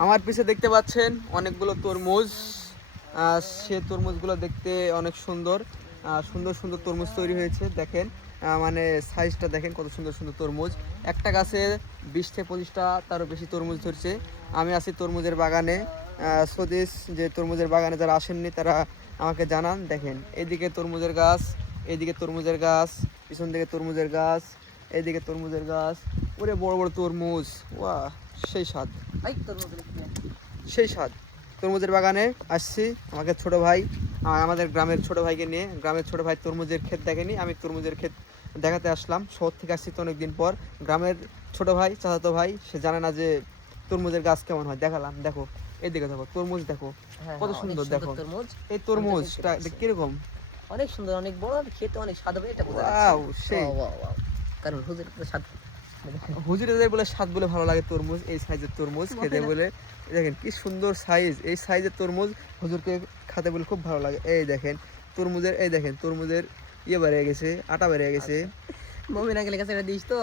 আমার পিছে দেখতে পাচ্ছেন অনেকগুলো তরমুজ। সে তরমুজগুলো দেখতে অনেক সুন্দর। সুন্দর সুন্দর তরমুজ তৈরি হয়েছে দেখেন। মানে সাইজটা দেখেন কত সুন্দর সুন্দর তরমুজ। একটা গাছে 20 থেকে 25টা তারও বেশি তরমুজ ধরছে। আমি আছি তরমুজের বাগানে। স্বদেশ যে তরমুজের বাগানে যারা আসেননি তারা আমাকে জানান। দেখেন এদিকে তরমুজের গাছ, এদিকে তরমুজের গাছ, পিছন দিকে তরমুজের গাছ, এইদিকে তরমুজের গাছ। ওরে বড় বড় তরমুজ, ওয়াহ সেই স্বাদ, সেই স্বাদ। তরমুজের বাগানে আসছি আমাকে ছোট ভাই, আমাদের গ্রামের ছোট ভাইকে নিয়ে। গ্রামের ছোট ভাই তরমুজের ক্ষেত দেখেনি, আমি তরমুজের ক্ষেত দেখাতে আসলাম। শহর থেকে আসছি তো অনেকদিন পর। গ্রামের ছোট ভাই, চাচাতো ভাই, সে জানে না যে তরমুজের গাছ কেমন হয়। দেখালাম, দেখো এইদিকে দেখো তরমুজ, দেখো কত সুন্দর। দেখো এই তরমুজটা কিরকম, অনেক সুন্দর, অনেক বড়, খেতে অনেক স্বাদ হবে এটা বোঝা যাচ্ছে। ওয়াও সেই। কারণ হুজুর স্বাদ হুজুরেদের বলে স্বাদ বলে ভালো লাগে তরমুজ, এই সাইজের তরমুজ খেতে বলে। দেখেন কি সুন্দর সাইজ, এই সাইজের তরমুজ হুজুরকে খেতে বলে খুব ভালো লাগে। এই দেখেন তরমুজের, এই দেখেন তরমুজের ইয়ে বেরিয়ে গেছে, আটা বেরিয়ে গেছে। মমিন আঙ্কেলের কাছে এটা দিস তো।